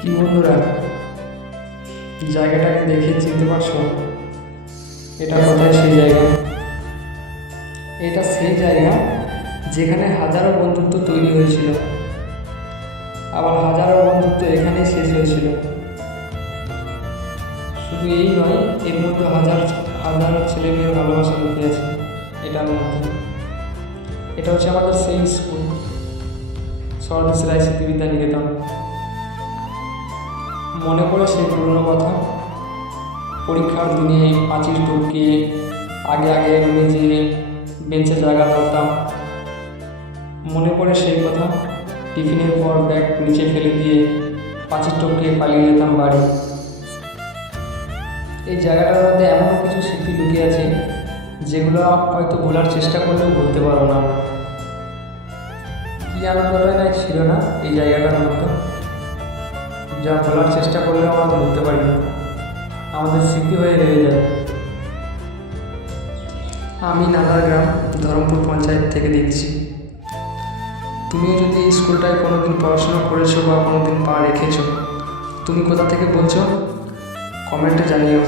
কি বন্ধুরা, জায়গাটাকে দেখে চিনতে পারছো? এটা কোথায় সেই জায়গা? এটা সেই জায়গা যেখানে হাজারো বন্ধুত্ব তৈরি হয়েছিল, আবার হাজারো বন্ধুত্ব এখানেই শেষ হয়েছিল। শুধু এই নয়, এর মধ্যে হাজার হাজার ছেলে মেয়ের ভালোবাসা লুকিয়ে আছে এটার মধ্যে। এটা হচ্ছে আমাদের সেই স্কুল, স্বর্ণশ্রী রায় স্মৃতি বিদ্যানিকেতন। মনে পড়ে সেই পুরনো কথা, পরীক্ষার দিনে পাঁচিল টপকিয়ে আগে আগে রুমে যেয়ে বেঞ্চে জায়গা করতাম। মনে পড়ে সেই কথা, টিফিনের পর ব্যাগ নিচে ফেলে দিয়ে পাঁচিল টপকিয়ে পালিয়ে যেতাম বাড়ি। এই জায়গাটার মধ্যে এমন কিছু স্মৃতি লুকিয়ে আছে যেগুলো হয়তো ভোলার চেষ্টা করলেও ভুলতে পারো না। কী আনন্দটাই না ছিল না এই জায়গাটার মধ্যে, যা বলার চেষ্টা করলেও আমরা বলতে পারি না, আমাদের স্মৃতি হয়ে রয়ে যায়। আমি নাদার গ্রাম ধরমপুর পঞ্চায়েত থেকে দেখছি। তুমিও যদি এই স্কুলটায় কোনোদিন পড়াশোনা করেছো বা কোনোদিন পা রেখেছো, তুমি কোথা থেকে বলছো কমেন্টে জানিও।